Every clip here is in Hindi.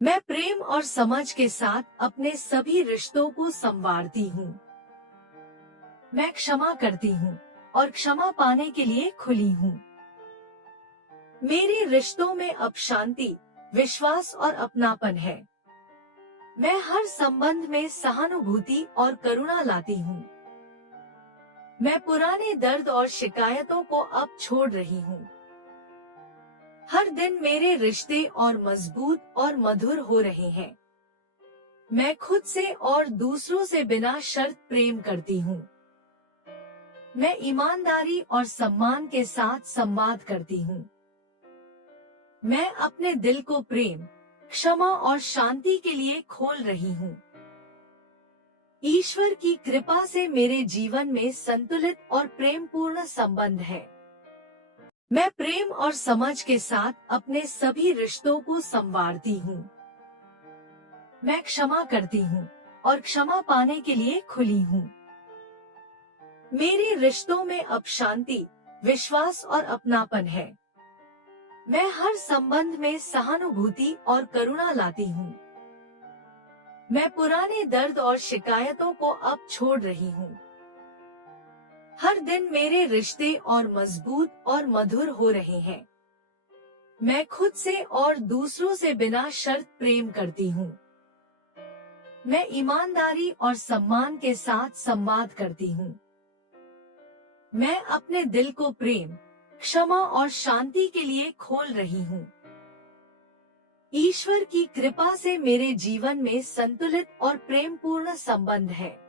मैं प्रेम और समझ के साथ अपने सभी रिश्तों को संवारती हूँ। मैं क्षमा करती हूँ और क्षमा पाने के लिए खुली हूँ। मेरे रिश्तों में अब शांति, विश्वास और अपनापन है। मैं हर संबंध में सहानुभूति और करुणा लाती हूँ। मैं पुराने दर्द और शिकायतों को अब छोड़ रही हूँ। हर दिन मेरे रिश्ते और मजबूत और मधुर हो रहे हैं। मैं खुद से और दूसरों से बिना शर्त प्रेम करती हूँ। मैं ईमानदारी और सम्मान के साथ संवाद करती हूँ। मैं अपने दिल को प्रेम, क्षमा और शांति के लिए खोल रही हूँ। ईश्वर की कृपा से मेरे जीवन में संतुलित और प्रेमपूर्ण संबंध है। मैं प्रेम और समझ के साथ अपने सभी रिश्तों को संवारती हूँ। मैं क्षमा करती हूँ और क्षमा पाने के लिए खुली हूँ। मेरे रिश्तों में अब शांति, विश्वास और अपनापन है। मैं हर संबंध में सहानुभूति और करुणा लाती हूँ। मैं पुराने दर्द और शिकायतों को अब छोड़ रही हूँ। हर दिन मेरे रिश्ते और मजबूत और मधुर हो रहे हैं। मैं खुद से और दूसरों से बिना शर्त प्रेम करती हूँ। मैं ईमानदारी और सम्मान के साथ संवाद करती हूँ। मैं अपने दिल को प्रेम, क्षमा और शांति के लिए खोल रही हूँ। ईश्वर की कृपा से मेरे जीवन में संतुलित और प्रेमपूर्ण संबंध है।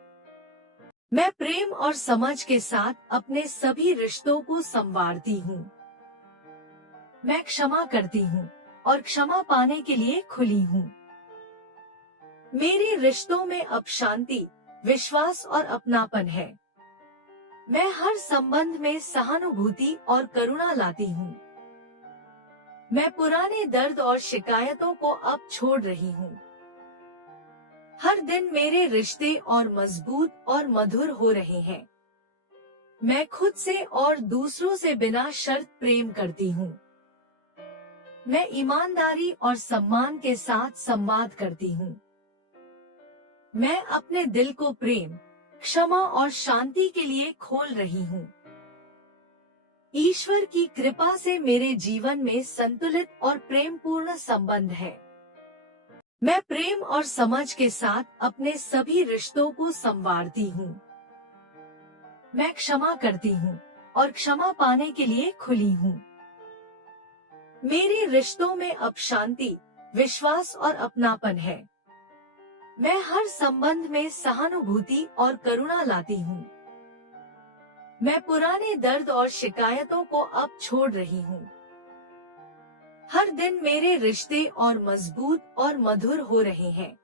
मैं प्रेम और समझ के साथ अपने सभी रिश्तों को संवारती हूँ। मैं क्षमा करती हूँ और क्षमा पाने के लिए खुली हूँ। मेरे रिश्तों में अब शांति, विश्वास और अपनापन है। मैं हर संबंध में सहानुभूति और करुणा लाती हूँ। मैं पुराने दर्द और शिकायतों को अब छोड़ रही हूँ। हर दिन मेरे रिश्ते और मजबूत और मधुर हो रहे हैं। मैं खुद से और दूसरों से बिना शर्त प्रेम करती हूँ। मैं ईमानदारी और सम्मान के साथ संवाद करती हूँ। मैं अपने दिल को प्रेम, क्षमा और शांति के लिए खोल रही हूँ। ईश्वर की कृपा से मेरे जीवन में संतुलित और प्रेमपूर्ण संबंध है। मैं प्रेम और समझ के साथ अपने सभी रिश्तों को संवारती हूँ। मैं क्षमा करती हूँ और क्षमा पाने के लिए खुली हूँ। मेरे रिश्तों में अब शांति, विश्वास और अपनापन है। मैं हर संबंध में सहानुभूति और करुणा लाती हूँ। मैं पुराने दर्द और शिकायतों को अब छोड़ रही हूँ। हर दिन मेरे रिश्ते और मजबूत और मधुर हो रहे हैं।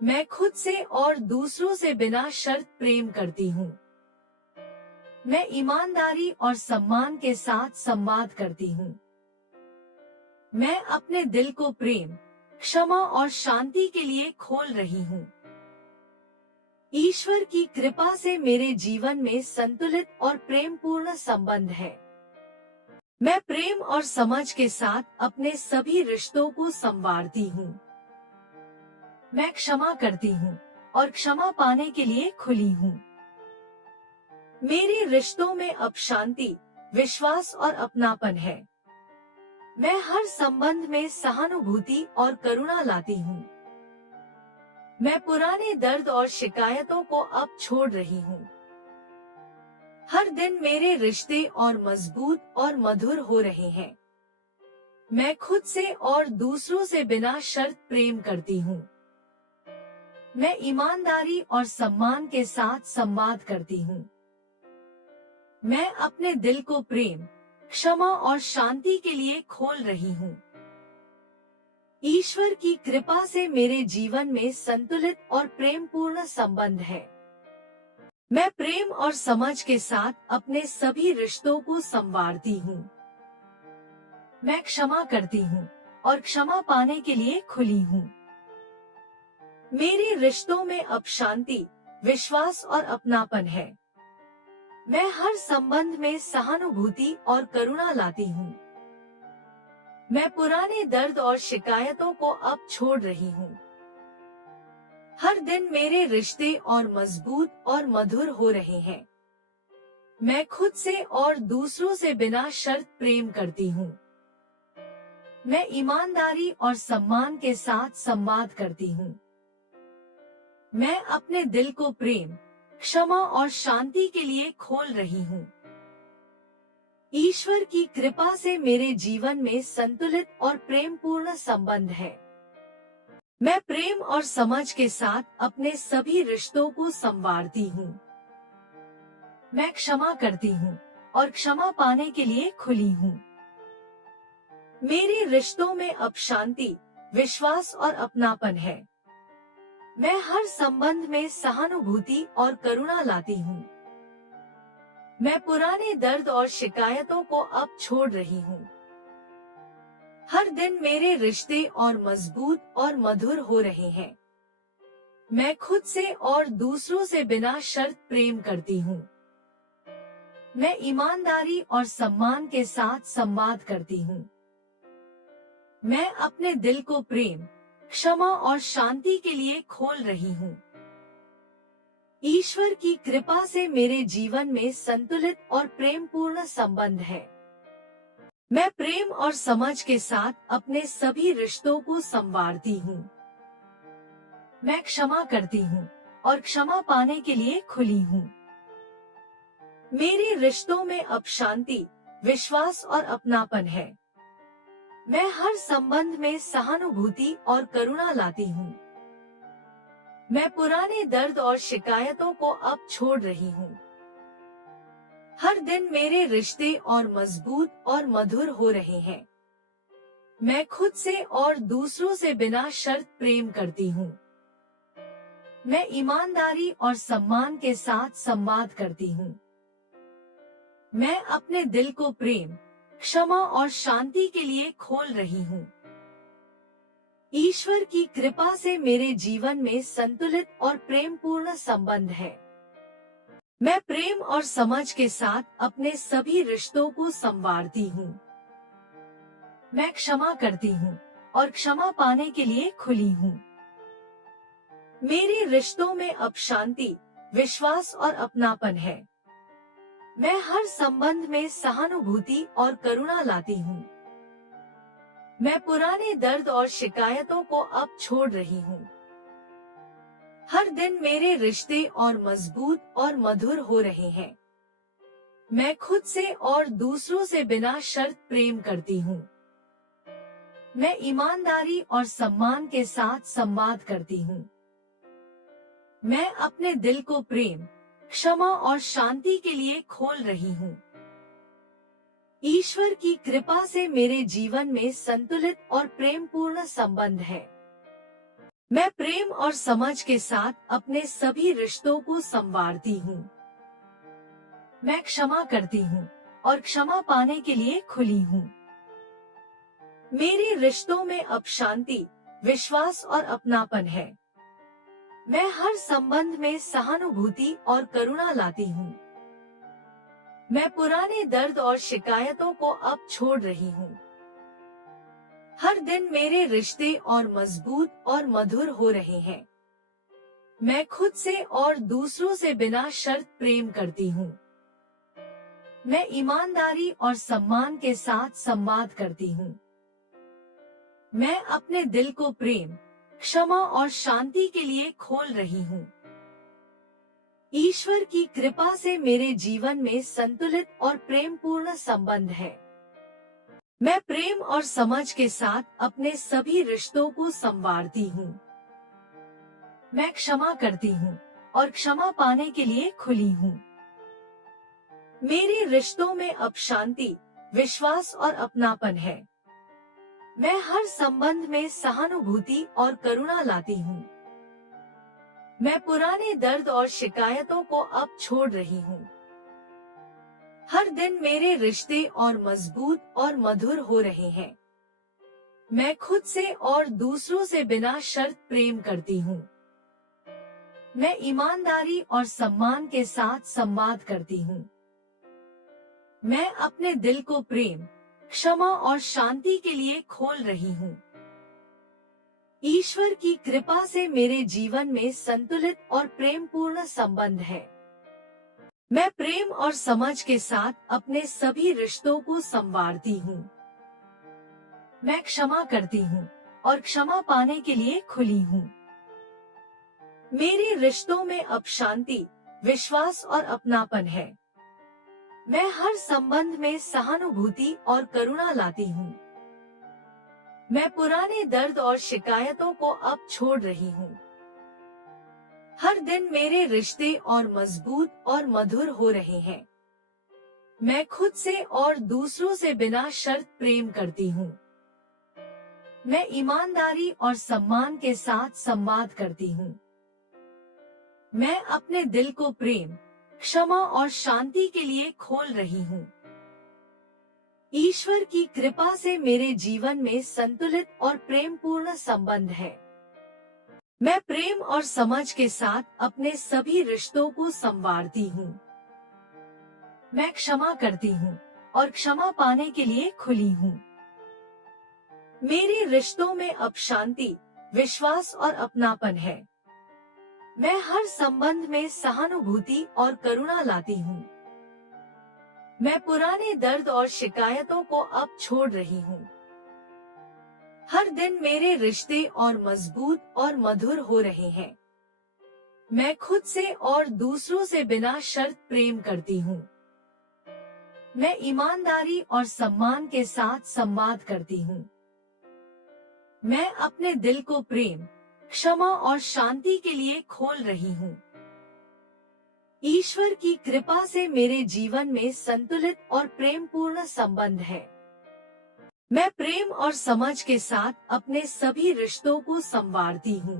मैं खुद से और दूसरों से बिना शर्त प्रेम करती हूँ। मैं ईमानदारी और सम्मान के साथ संवाद करती हूँ। मैं अपने दिल को प्रेम, क्षमा और शांति के लिए खोल रही हूँ। ईश्वर की कृपा से मेरे जीवन में संतुलित और प्रेमपूर्ण संबंध है। मैं प्रेम और समझ के साथ अपने सभी रिश्तों को संवारती हूँ। मैं क्षमा करती हूँ और क्षमा पाने के लिए खुली हूँ। मेरे रिश्तों में अब शांति, विश्वास और अपनापन है। मैं हर संबंध में सहानुभूति और करुणा लाती हूँ। मैं पुराने दर्द और शिकायतों को अब छोड़ रही हूँ। हर दिन मेरे रिश्ते और मजबूत और मधुर हो रहे हैं। मैं खुद से और दूसरों से बिना शर्त प्रेम करती हूँ। मैं ईमानदारी और सम्मान के साथ संवाद करती हूँ। मैं अपने दिल को प्रेम, क्षमा और शांति के लिए खोल रही हूँ। ईश्वर की कृपा से मेरे जीवन में संतुलित और प्रेमपूर्ण संबंध है। मैं प्रेम और समझ के साथ अपने सभी रिश्तों को संवारती हूँ। मैं क्षमा करती हूँ और क्षमा पाने के लिए खुली हूँ। मेरे रिश्तों में अब शांति, विश्वास और अपनापन है। मैं हर संबंध में सहानुभूति और करुणा लाती हूँ। मैं पुराने दर्द और शिकायतों को अब छोड़ रही हूँ। हर दिन मेरे रिश्ते और मजबूत और मधुर हो रहे हैं। मैं खुद से और दूसरों से बिना शर्त प्रेम करती हूँ। मैं ईमानदारी और सम्मान के साथ संवाद करती हूँ। मैं अपने दिल को प्रेम, क्षमा और शांति के लिए खोल रही हूँ। ईश्वर की कृपा से मेरे जीवन में संतुलित और प्रेमपूर्ण संबंध है। मैं प्रेम और समझ के साथ अपने सभी रिश्तों को संवारती हूँ। मैं क्षमा करती हूँ और क्षमा पाने के लिए खुली हूँ। मेरे रिश्तों में अब शांति, विश्वास और अपनापन है। मैं हर संबंध में सहानुभूति और करुणा लाती हूँ। मैं पुराने दर्द और शिकायतों को अब छोड़ रही हूँ। हर दिन मेरे रिश्ते और मजबूत और मधुर हो रहे हैं। मैं खुद से और दूसरों से बिना शर्त प्रेम करती हूँ। मैं ईमानदारी और सम्मान के साथ संवाद करती हूँ। मैं अपने दिल को प्रेम, क्षमा और शांति के लिए खोल रही हूँ। ईश्वर की कृपा से मेरे जीवन में संतुलित और प्रेमपूर्ण संबंध है। मैं प्रेम और समझ के साथ अपने सभी रिश्तों को संवारती हूँ। मैं क्षमा करती हूँ और क्षमा पाने के लिए खुली हूँ। मेरे रिश्तों में अब शांति, विश्वास और अपनापन है। मैं हर संबंध में सहानुभूति और करुणा लाती हूँ। मैं पुराने दर्द और शिकायतों को अब छोड़ रही हूँ। हर दिन मेरे रिश्ते और मजबूत और मधुर हो रहे हैं। मैं खुद से और दूसरों से बिना शर्त प्रेम करती हूँ। मैं ईमानदारी और सम्मान के साथ संवाद करती हूँ। मैं अपने दिल को प्रेम, क्षमा और शांति के लिए खोल रही हूँ। ईश्वर की कृपा से मेरे जीवन में संतुलित और प्रेमपूर्ण संबंध है। मैं प्रेम और समझ के साथ अपने सभी रिश्तों को संवारती हूँ। मैं क्षमा करती हूँ और क्षमा पाने के लिए खुली हूँ। मेरे रिश्तों में अब शांति, विश्वास और अपनापन है। मैं हर संबंध में सहानुभूति और करुणा लाती हूँ। मैं पुराने दर्द और शिकायतों को अब छोड़ रही हूँ। हर दिन मेरे रिश्ते और मजबूत और मधुर हो रहे हैं। मैं खुद से और दूसरों से बिना शर्त प्रेम करती हूँ। मैं ईमानदारी और सम्मान के साथ संवाद करती हूँ। मैं अपने दिल को प्रेम, क्षमा और शांति के लिए खोल रही हूँ। ईश्वर की कृपा से मेरे जीवन में संतुलित और प्रेमपूर्ण संबंध है। मैं प्रेम और समझ के साथ अपने सभी रिश्तों को संवारती हूँ। मैं क्षमा करती हूँ और क्षमा पाने के लिए खुली हूँ। मेरे रिश्तों में अब शांति, विश्वास और अपनापन है। मैं हर संबंध में सहानुभूति और करुणा लाती हूँ। मैं पुराने दर्द और शिकायतों को अब छोड़ रही हूँ। हर दिन मेरे रिश्ते और मजबूत और मधुर हो रहे हैं। मैं खुद से और दूसरों से बिना शर्त प्रेम करती हूँ। मैं ईमानदारी और सम्मान के साथ संवाद करती हूँ। मैं अपने दिल को प्रेम, क्षमा और शांति के लिए खोल रही हूँ। ईश्वर की कृपा से मेरे जीवन में संतुलित और प्रेमपूर्ण संबंध है। मैं प्रेम और समझ के साथ अपने सभी रिश्तों को संवारती हूँ। मैं क्षमा करती हूँ और क्षमा पाने के लिए खुली हूँ। मेरे रिश्तों में अब शांति, विश्वास और अपनापन है। मैं हर संबंध में सहानुभूति और करुणा लाती हूँ। मैं पुराने दर्द और शिकायतों को अब छोड़ रही हूँ। हर दिन मेरे रिश्ते और मजबूत और मधुर हो रहे हैं। मैं खुद से और दूसरों से बिना शर्त प्रेम करती हूँ। मैं ईमानदारी और सम्मान के साथ संवाद करती हूँ। मैं अपने दिल को प्रेम, क्षमा और शांति के लिए खोल रही हूँ। ईश्वर की कृपा से मेरे जीवन में संतुलित और प्रेमपूर्ण संबंध है। मैं प्रेम और समझ के साथ अपने सभी रिश्तों को संवारती हूँ। मैं क्षमा करती हूँ और क्षमा पाने के लिए खुली हूँ। मेरे रिश्तों में अब शांति, विश्वास और अपनापन है। मैं हर संबंध में सहानुभूति और करुणा लाती हूँ। मैं पुराने दर्द और शिकायतों को अब छोड़ रही हूँ। हर दिन मेरे रिश्ते और मजबूत और मधुर हो रहे हैं। मैं खुद से और दूसरों से बिना शर्त प्रेम करती हूँ। मैं ईमानदारी और सम्मान के साथ संवाद करती हूँ। मैं अपने दिल को प्रेम, क्षमा और शांति के लिए खोल रही हूँ। ईश्वर की कृपा से मेरे जीवन में संतुलित और प्रेमपूर्ण संबंध है। मैं प्रेम और समझ के साथ अपने सभी रिश्तों को संवारती हूँ। मैं क्षमा करती हूँ और क्षमा पाने के लिए खुली हूँ। मेरे रिश्तों में अब शांति, विश्वास और अपनापन है। मैं हर संबंध में सहानुभूति और करुणा लाती हूँ। मैं पुराने दर्द और शिकायतों को अब छोड़ रही हूँ। हर दिन मेरे रिश्ते और मजबूत और मधुर हो रहे हैं। मैं खुद से और दूसरों से बिना शर्त प्रेम करती हूँ। मैं ईमानदारी और सम्मान के साथ संवाद करती हूँ। मैं अपने दिल को प्रेम, क्षमा और शांति के लिए खोल रही हूँ। ईश्वर की कृपा से मेरे जीवन में संतुलित और प्रेमपूर्ण संबंध है। मैं प्रेम और समझ के साथ अपने सभी रिश्तों को संवारती हूँ।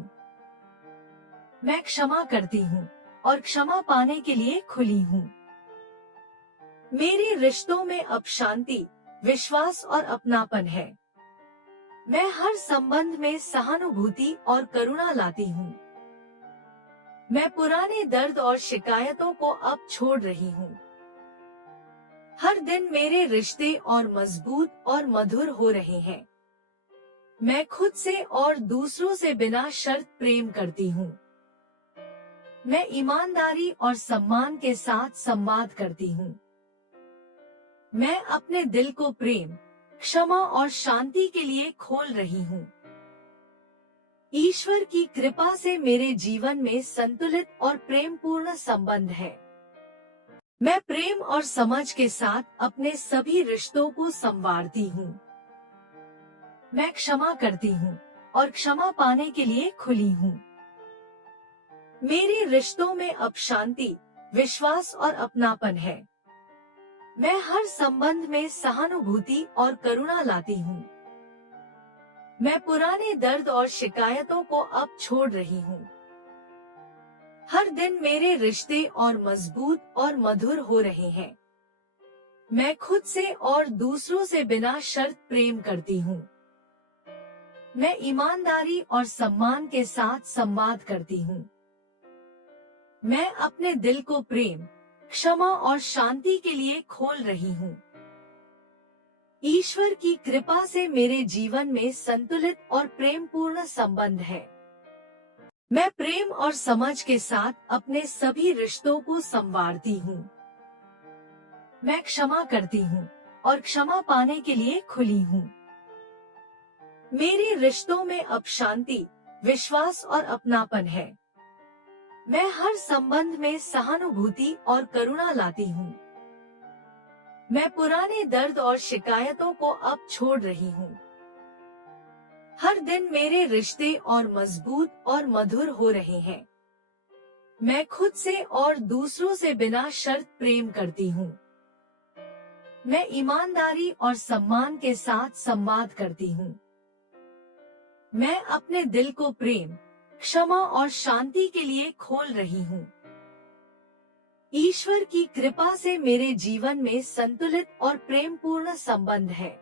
मैं क्षमा करती हूँ और क्षमा पाने के लिए खुली हूँ। मेरे रिश्तों में अब शांति, विश्वास और अपनापन है। मैं हर संबंध में सहानुभूति और करुणा लाती हूँ। मैं पुराने दर्द और शिकायतों को अब छोड़ रही हूँ। हर दिन मेरे रिश्ते और मजबूत और मधुर हो रहे हैं। मैं खुद से और दूसरों से बिना शर्त प्रेम करती हूँ। मैं ईमानदारी और सम्मान के साथ संवाद करती हूँ। मैं अपने दिल को प्रेम, क्षमा और शांति के लिए खोल रही हूँ। ईश्वर की कृपा से मेरे जीवन में संतुलित और प्रेमपूर्ण संबंध है। मैं प्रेम और समझ के साथ अपने सभी रिश्तों को संवारती हूँ। मैं क्षमा करती हूँ और क्षमा पाने के लिए खुली हूँ। मेरे रिश्तों में अब शांति, विश्वास और अपनापन है। मैं हर संबंध में सहानुभूति और करुणा लाती हूँ। मैं पुराने दर्द और शिकायतों को अब छोड़ रही हूँ। हर दिन मेरे रिश्ते और मजबूत और मधुर हो रहे हैं। मैं खुद से और दूसरों से बिना शर्त प्रेम करती हूँ। मैं ईमानदारी और सम्मान के साथ संवाद करती हूँ। मैं अपने दिल को प्रेम, क्षमा और शांति के लिए खोल रही हूँ। ईश्वर की कृपा से मेरे जीवन में संतुलित और प्रेमपूर्ण संबंध है। मैं प्रेम और समझ के साथ अपने सभी रिश्तों को संवारती हूँ। मैं क्षमा करती हूँ और क्षमा पाने के लिए खुली हूँ। मेरे रिश्तों में अब शांति, विश्वास और अपनापन है। मैं हर संबंध में सहानुभूति और करुणा लाती हूँ। मैं पुराने दर्द और शिकायतों को अब छोड़ रही हूँ। हर दिन मेरे रिश्ते और मजबूत और मधुर हो रहे हैं। मैं खुद से और दूसरों से बिना शर्त प्रेम करती हूँ। मैं ईमानदारी और सम्मान के साथ संवाद करती हूँ। मैं अपने दिल को प्रेम, क्षमा और शांति के लिए खोल रही हूँ। ईश्वर की कृपा से मेरे जीवन में संतुलित और प्रेमपूर्ण संबंध है।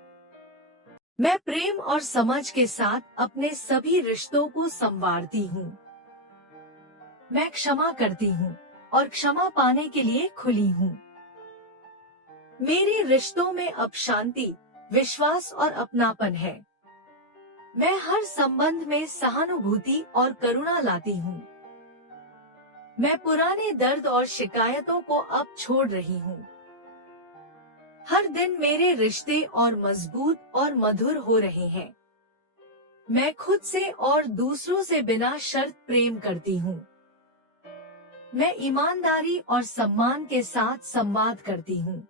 मैं प्रेम और समझ के साथ अपने सभी रिश्तों को संवारती हूँ। मैं क्षमा करती हूँ और क्षमा पाने के लिए खुली हूँ। मेरे रिश्तों में अब शांति, विश्वास और अपनापन है। मैं हर संबंध में सहानुभूति और करुणा लाती हूँ। मैं पुराने दर्द और शिकायतों को अब छोड़ रही हूँ। हर दिन मेरे रिश्ते और मजबूत और मधुर हो रहे हैं। मैं खुद से और दूसरों से बिना शर्त प्रेम करती हूँ। मैं ईमानदारी और सम्मान के साथ संवाद करती हूँ।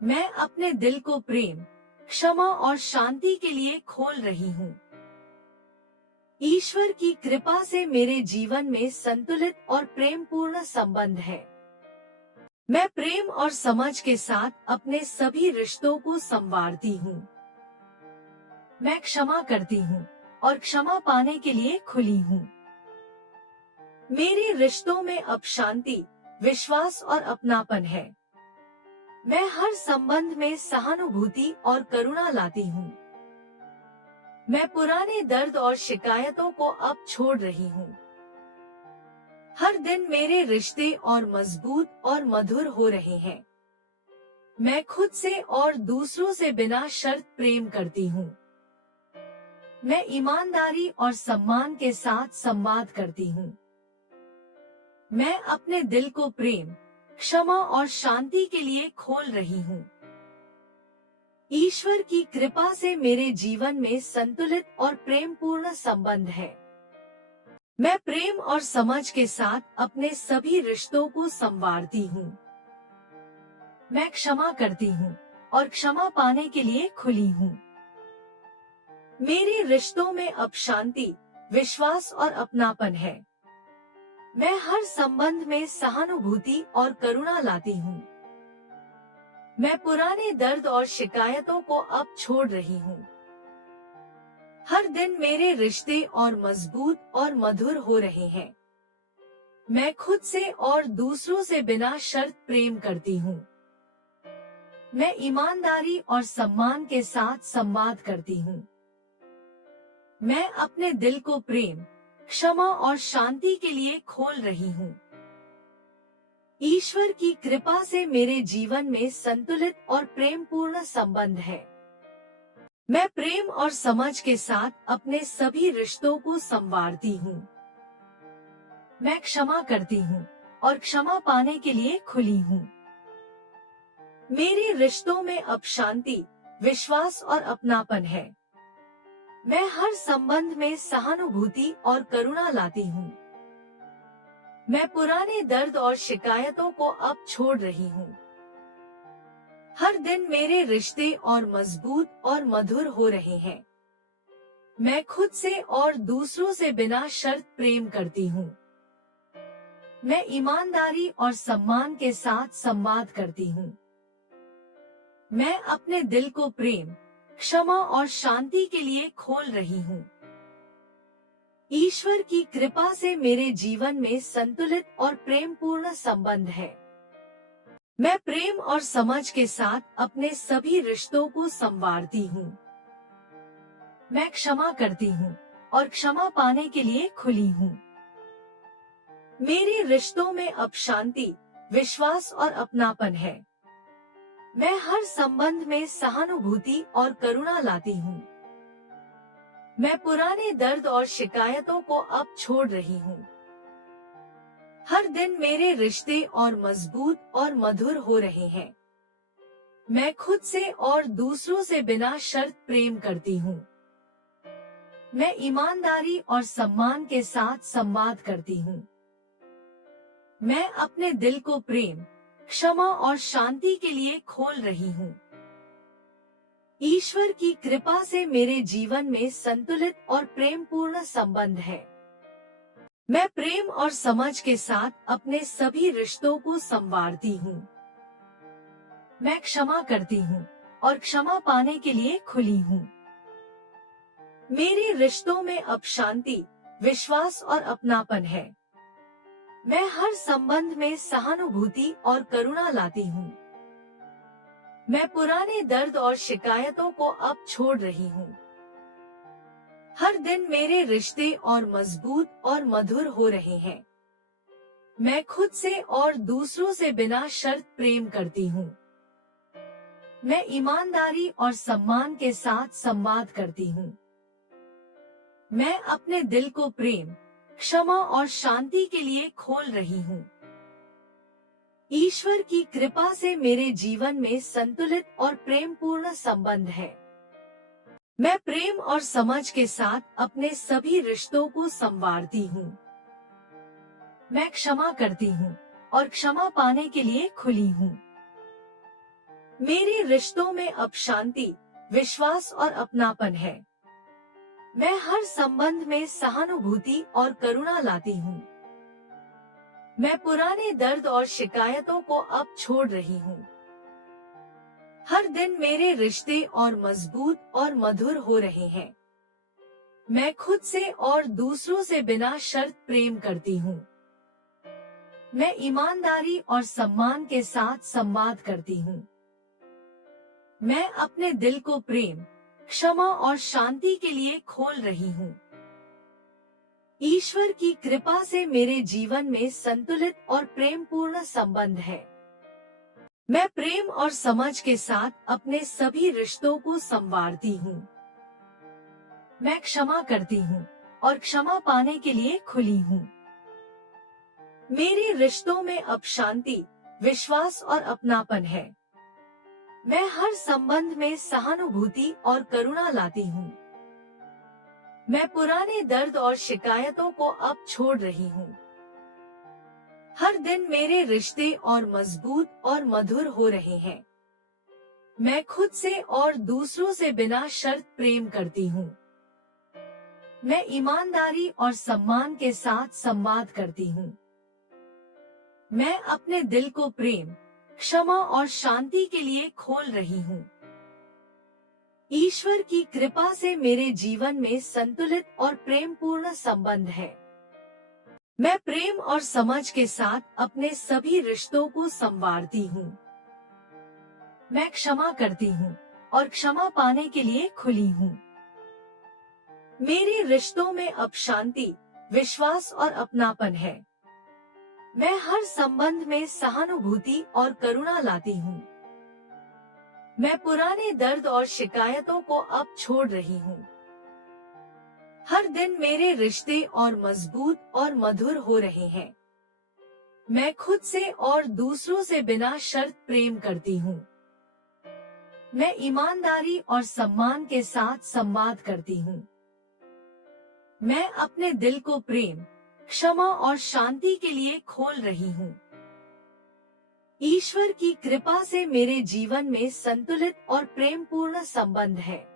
मैं अपने दिल को प्रेम, क्षमा और शांति के लिए खोल रही हूँ। ईश्वर की कृपा से मेरे जीवन में संतुलित और प्रेमपूर्ण संबंध है। मैं प्रेम और समझ के साथ अपने सभी रिश्तों को संवारती हूँ। मैं क्षमा करती हूँ और क्षमा पाने के लिए खुली हूँ। मेरे रिश्तों में अब शांति, विश्वास और अपनापन है। मैं हर संबंध में सहानुभूति और करुणा लाती हूँ। मैं पुराने दर्द और शिकायतों को अब छोड़ रही हूँ। हर दिन मेरे रिश्ते और मजबूत और मधुर हो रहे हैं। मैं खुद से और दूसरों से बिना शर्त प्रेम करती हूँ। मैं ईमानदारी और सम्मान के साथ संवाद करती हूँ। मैं अपने दिल को प्रेम, क्षमा और शांति के लिए खोल रही हूँ। ईश्वर की कृपा से मेरे जीवन में संतुलित और प्रेमपूर्ण संबंध है। मैं प्रेम और समझ के साथ अपने सभी रिश्तों को संवारती हूँ। मैं क्षमा करती हूँ और क्षमा पाने के लिए खुली हूँ। मेरे रिश्तों में अब शांति, विश्वास और अपनापन है। मैं हर संबंध में सहानुभूति और करुणा लाती हूँ। मैं पुराने दर्द और शिकायतों को अब छोड़ रही हूँ। हर दिन मेरे रिश्ते और मजबूत और मधुर हो रहे हैं। मैं खुद से और दूसरों से बिना शर्त प्रेम करती हूँ। मैं ईमानदारी और सम्मान के साथ संवाद करती हूँ। मैं अपने दिल को प्रेम, क्षमा और शांति के लिए खोल रही हूँ। ईश्वर की कृपा से मेरे जीवन में संतुलित और प्रेमपूर्ण संबंध है। मैं प्रेम और समझ के साथ अपने सभी रिश्तों को संवारती हूँ। मैं क्षमा करती हूँ और क्षमा पाने के लिए खुली हूँ। मेरे रिश्तों में अब शांति, विश्वास और अपनापन है। मैं हर संबंध में सहानुभूति और करुणा लाती हूँ। मैं पुराने दर्द और शिकायतों को अब छोड़ रही हूँ। हर दिन मेरे रिश्ते और मजबूत और मधुर हो रहे हैं। मैं खुद से और दूसरों से बिना शर्त प्रेम करती हूँ। मैं ईमानदारी और सम्मान के साथ संवाद करती हूँ। मैं अपने दिल को प्रेम, क्षमा और शांति के लिए खोल रही हूँ। ईश्वर की कृपा से मेरे जीवन में संतुलित और प्रेमपूर्ण संबंध है। मैं प्रेम और समझ के साथ अपने सभी रिश्तों को संवारती हूँ। मैं क्षमा करती हूँ और क्षमा पाने के लिए खुली हूँ। मेरे रिश्तों में अब शांति, विश्वास और अपनापन है। मैं हर संबंध में सहानुभूति और करुणा लाती हूँ। मैं पुराने दर्द और शिकायतों को अब छोड़ रही हूँ। हर दिन मेरे रिश्ते और मजबूत और मधुर हो रहे हैं। मैं खुद से और दूसरों से बिना शर्त प्रेम करती हूँ। मैं ईमानदारी और सम्मान के साथ संवाद करती हूँ। मैं अपने दिल को प्रेम, क्षमा और शांति के लिए खोल रही हूँ। ईश्वर की कृपा से मेरे जीवन में संतुलित और प्रेमपूर्ण संबंध है। मैं प्रेम और समझ के साथ अपने सभी रिश्तों को संवारती हूँ। मैं क्षमा करती हूँ और क्षमा पाने के लिए खुली हूँ। मेरे रिश्तों में अब शांति, विश्वास और अपनापन है। मैं हर संबंध में सहानुभूति और करुणा लाती हूँ। मैं पुराने दर्द और शिकायतों को अब छोड़ रही हूँ। हर दिन मेरे रिश्ते और मजबूत और मधुर हो रहे हैं। मैं खुद से और दूसरों से बिना शर्त प्रेम करती हूँ। मैं ईमानदारी और सम्मान के साथ संवाद करती हूँ। मैं अपने दिल को प्रेम, क्षमा और शांति के लिए खोल रही हूँ। ईश्वर की कृपा से मेरे जीवन में संतुलित और प्रेमपूर्ण संबंध है। मैं प्रेम और समझ के साथ अपने सभी रिश्तों को संवारती हूँ। मैं क्षमा करती हूँ और क्षमा पाने के लिए खुली हूँ। मेरे रिश्तों में अब शांति, विश्वास और अपनापन है। मैं हर संबंध में सहानुभूति और करुणा लाती हूँ। मैं पुराने दर्द और शिकायतों को अब छोड़ रही हूँ। हर दिन मेरे रिश्ते और मजबूत और मधुर हो रहे हैं। मैं खुद से और दूसरों से बिना शर्त प्रेम करती हूँ। मैं ईमानदारी और सम्मान के साथ संवाद करती हूँ। मैं अपने दिल को प्रेम, क्षमा और शांति के लिए खोल रही हूँ। ईश्वर की कृपा से मेरे जीवन में संतुलित और प्रेमपूर्ण संबंध है। मैं प्रेम और समझ के साथ अपने सभी रिश्तों को संवारती हूँ। मैं क्षमा करती हूँ और क्षमा पाने के लिए खुली हूँ। मेरे रिश्तों में अब शांति, विश्वास और अपनापन है। मैं हर संबंध में सहानुभूति और करुणा लाती हूँ। मैं पुराने दर्द और शिकायतों को अब छोड़ रही हूँ। हर दिन मेरे रिश्ते और मजबूत और मधुर हो रहे हैं। मैं खुद से और दूसरों से बिना शर्त प्रेम करती हूँ। मैं ईमानदारी और सम्मान के साथ संवाद करती हूँ। मैं अपने दिल को प्रेम, क्षमा और शांति के लिए खोल रही हूँ। ईश्वर की कृपा से मेरे जीवन में संतुलित और प्रेमपूर्ण संबंध है। मैं प्रेम और समझ के साथ अपने सभी रिश्तों को संवारती हूँ। मैं क्षमा करती हूँ और क्षमा पाने के लिए खुली हूँ। मेरे रिश्तों में अब शांति, विश्वास और अपनापन है। मैं हर संबंध में सहानुभूति और करुणा लाती हूँ। मैं पुराने दर्द और शिकायतों को अब छोड़ रही हूँ। हर दिन मेरे रिश्ते और मजबूत और मधुर हो रहे हैं। मैं खुद से और दूसरों से बिना शर्त प्रेम करती हूँ। मैं ईमानदारी और सम्मान के साथ संवाद करती हूँ। मैं अपने दिल को प्रेम, क्षमा और शांति के लिए खोल रही हूँ। ईश्वर की कृपा से मेरे जीवन में संतुलित और प्रेमपूर्ण संबंध है।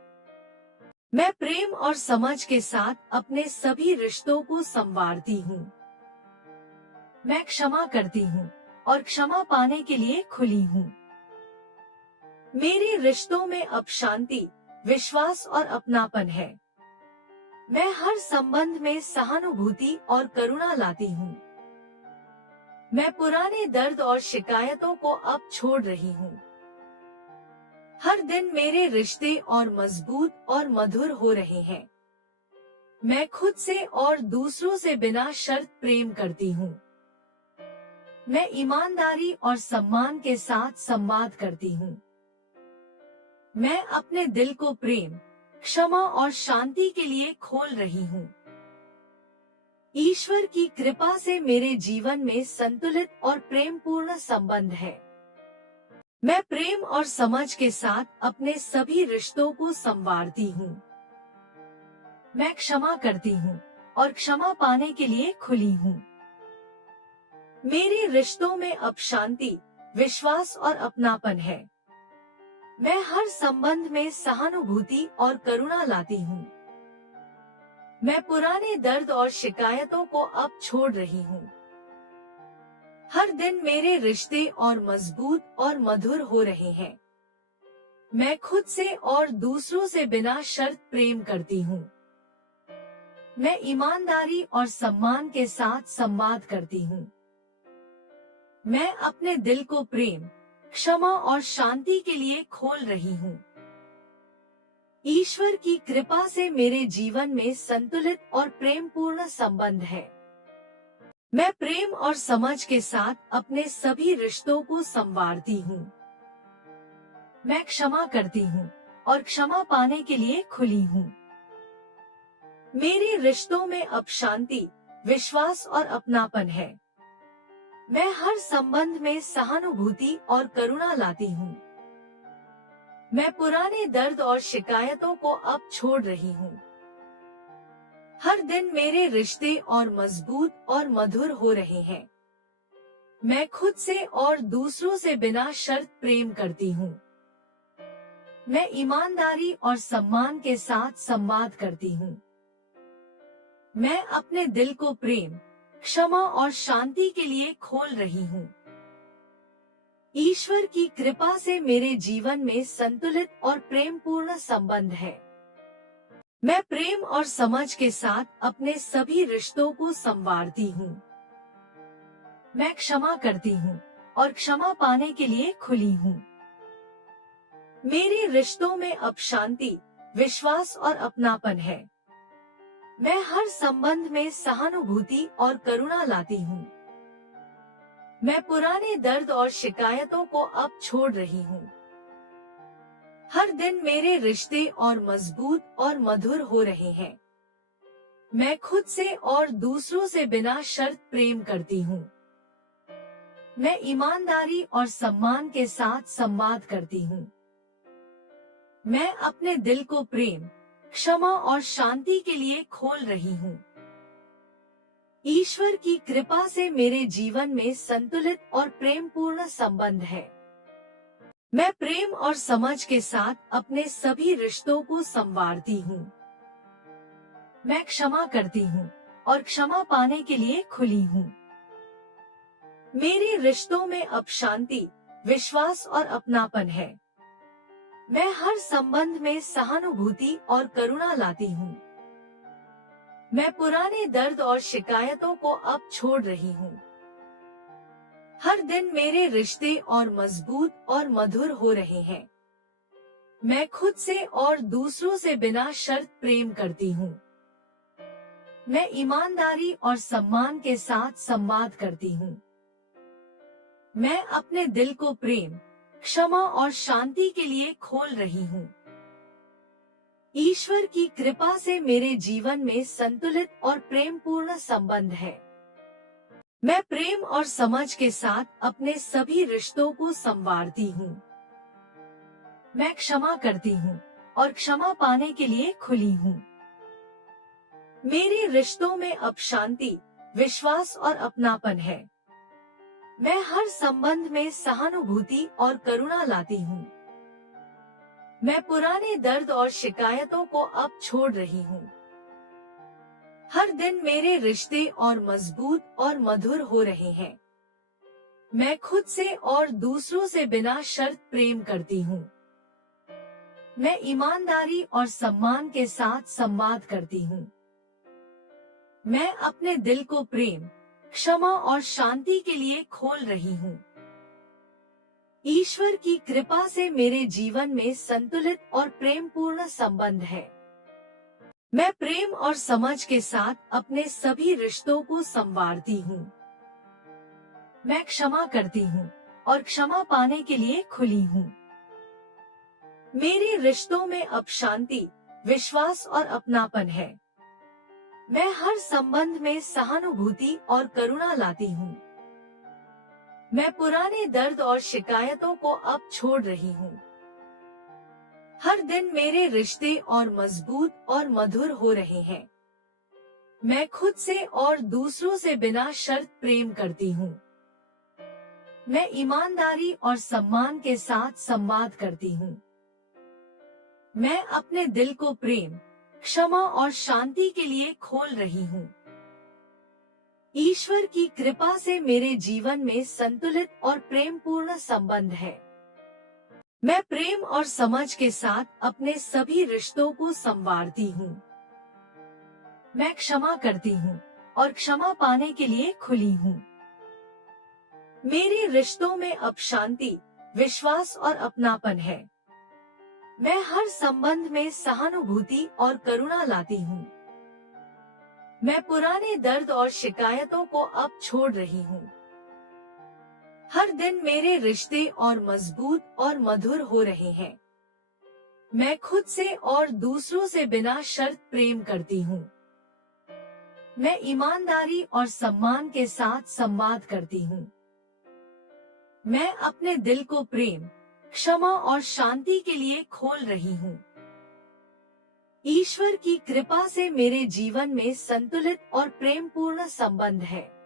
मैं प्रेम और समझ के साथ अपने सभी रिश्तों को संवारती हूँ। मैं क्षमा करती हूँ और क्षमा पाने के लिए खुली हूँ। मेरे रिश्तों में अब शांति, विश्वास और अपनापन है। मैं हर संबंध में सहानुभूति और करुणा लाती हूँ। मैं पुराने दर्द और शिकायतों को अब छोड़ रही हूँ। हर दिन मेरे रिश्ते और मजबूत और मधुर हो रहे हैं। मैं खुद से और दूसरों से बिना शर्त प्रेम करती हूँ। मैं ईमानदारी और सम्मान के साथ संवाद करती हूँ। मैं अपने दिल को प्रेम, क्षमा और शांति के लिए खोल रही हूँ। ईश्वर की कृपा से मेरे जीवन में संतुलित और प्रेमपूर्ण संबंध है। मैं प्रेम और समझ के साथ अपने सभी रिश्तों को संवारती हूँ। मैं क्षमा करती हूँ और क्षमा पाने के लिए खुली हूँ। मेरे रिश्तों में अब शांति, विश्वास और अपनापन है। मैं हर संबंध में सहानुभूति और करुणा लाती हूँ। मैं पुराने दर्द और शिकायतों को अब छोड़ रही हूँ। हर दिन मेरे रिश्ते और मजबूत और मधुर हो रहे हैं। मैं खुद से और दूसरों से बिना शर्त प्रेम करती हूँ। मैं ईमानदारी और सम्मान के साथ संवाद करती हूँ। मैं अपने दिल को प्रेम, क्षमा और शांति के लिए खोल रही हूँ। ईश्वर की कृपा से मेरे जीवन में संतुलित और प्रेमपूर्ण संबंध है। मैं प्रेम और समझ के साथ अपने सभी रिश्तों को संवारती हूँ। मैं क्षमा करती हूँ और क्षमा पाने के लिए खुली हूँ। मेरे रिश्तों में अब शांति, विश्वास और अपनापन है। मैं हर संबंध में सहानुभूति और करुणा लाती हूँ। मैं पुराने दर्द और शिकायतों को अब छोड़ रही हूँ। हर दिन मेरे रिश्ते और मजबूत और मधुर हो रहे हैं। मैं खुद से और दूसरों से बिना शर्त प्रेम करती हूँ। मैं ईमानदारी और सम्मान के साथ संवाद करती हूँ। मैं अपने दिल को प्रेम, क्षमा और शांति के लिए खोल रही हूँ। ईश्वर की कृपा से मेरे जीवन में संतुलित और प्रेमपूर्ण संबंध है। मैं प्रेम और समझ के साथ अपने सभी रिश्तों को संवारती हूँ। मैं क्षमा करती हूँ और क्षमा पाने के लिए खुली हूँ। मेरे रिश्तों में अब शांति, विश्वास और अपनापन है। मैं हर संबंध में सहानुभूति और करुणा लाती हूँ। मैं पुराने दर्द और शिकायतों को अब छोड़ रही हूँ। हर दिन मेरे रिश्ते और मजबूत और मधुर हो रहे हैं। मैं खुद से और दूसरों से बिना शर्त प्रेम करती हूँ। मैं ईमानदारी और सम्मान के साथ संवाद करती हूँ। मैं अपने दिल को प्रेम, क्षमा और शांति के लिए खोल रही हूँ। ईश्वर की कृपा से मेरे जीवन में संतुलित और प्रेमपूर्ण संबंध है। मैं प्रेम और समझ के साथ अपने सभी रिश्तों को संवारती हूँ। मैं क्षमा करती हूँ और क्षमा पाने के लिए खुली हूँ। मेरे रिश्तों में अब शांति, विश्वास और अपनापन है। मैं हर संबंध में सहानुभूति और करुणा लाती हूँ। मैं पुराने दर्द और शिकायतों को अब छोड़ रही हूँ। हर दिन मेरे रिश्ते और मजबूत और मधुर हो रहे हैं। मैं खुद से और दूसरों से बिना शर्त प्रेम करती हूँ। मैं ईमानदारी और सम्मान के साथ संवाद करती हूँ। मैं अपने दिल को प्रेम, क्षमा और शांति के लिए खोल रही हूँ। ईश्वर की कृपा से मेरे जीवन में संतुलित और प्रेमपूर्ण संबंध है। मैं प्रेम और समझ के साथ अपने सभी रिश्तों को संवारती हूँ। मैं क्षमा करती हूँ और क्षमा पाने के लिए खुली हूँ। मेरे रिश्तों में अब शांति, विश्वास और अपनापन है। मैं हर संबंध में सहानुभूति और करुणा लाती हूँ। मैं पुराने दर्द और शिकायतों को अब छोड़ रही हूँ। हर दिन मेरे रिश्ते और मजबूत और मधुर हो रहे हैं। मैं खुद से और दूसरों से बिना शर्त प्रेम करती हूँ। मैं ईमानदारी और सम्मान के साथ संवाद करती हूँ। मैं अपने दिल को प्रेम, क्षमा और शांति के लिए खोल रही हूँ। ईश्वर की कृपा से मेरे जीवन में संतुलित और प्रेमपूर्ण संबंध है। मैं प्रेम और समझ के साथ अपने सभी रिश्तों को संवारती हूँ। मैं क्षमा करती हूँ और क्षमा पाने के लिए खुली हूँ। मेरे रिश्तों में अब शांति, विश्वास और अपनापन है। मैं हर संबंध में सहानुभूति और करुणा लाती हूँ। मैं पुराने दर्द और शिकायतों को अब छोड़ रही हूँ। मैं ईमानदारी और सम्मान के साथ संवाद करती हूँ। मैं अपने दिल को प्रेम, क्षमा और शांति के लिए खोल रही हूँ। ईश्वर की कृपा से मेरे जीवन में संतुलित और प्रेमपूर्ण संबंध है। मैं प्रेम और समझ के साथ अपने सभी रिश्तों को संवारती हूँ। मैं खुद से और दूसरों से बिना शर्त प्रेम करती हूँ। हर दिन मेरे रिश्ते और मजबूत और मधुर हो रहे हैं। मैं खुद से और दूसरों से बिना शर्त प्रेम करती हूँ। मैं ईमानदारी और सम्मान के साथ संवाद करती हूँ। मैं अपने दिल को प्रेम, क्षमा और शांति के लिए खोल रही हूँ। ईश्वर की कृपा से मेरे जीवन में संतुलित और प्रेमपूर्ण संबंध है। मैं प्रेम और समझ के साथ अपने सभी रिश्तों को संवारती हूँ। मैं क्षमा करती हूँ और क्षमा पाने के लिए खुली हूँ। मेरे रिश्तों में अब शांति, विश्वास और अपनापन है। मैं हर संबंध में सहानुभूति और करुणा लाती हूँ। मैं पुराने दर्द और शिकायतों को अब छोड़ रही हूँ। हर दिन मेरे रिश्ते और मजबूत और मधुर हो रहे हैं। मैं खुद से और दूसरों से बिना शर्त प्रेम करती हूँ। मैं ईमानदारी और सम्मान के साथ संवाद करती हूँ। मैं अपने दिल को प्रेम, क्षमा और शांति के लिए खोल रही हूँ। ईश्वर की कृपा से मेरे जीवन में संतुलित और प्रेमपूर्ण संबंध है।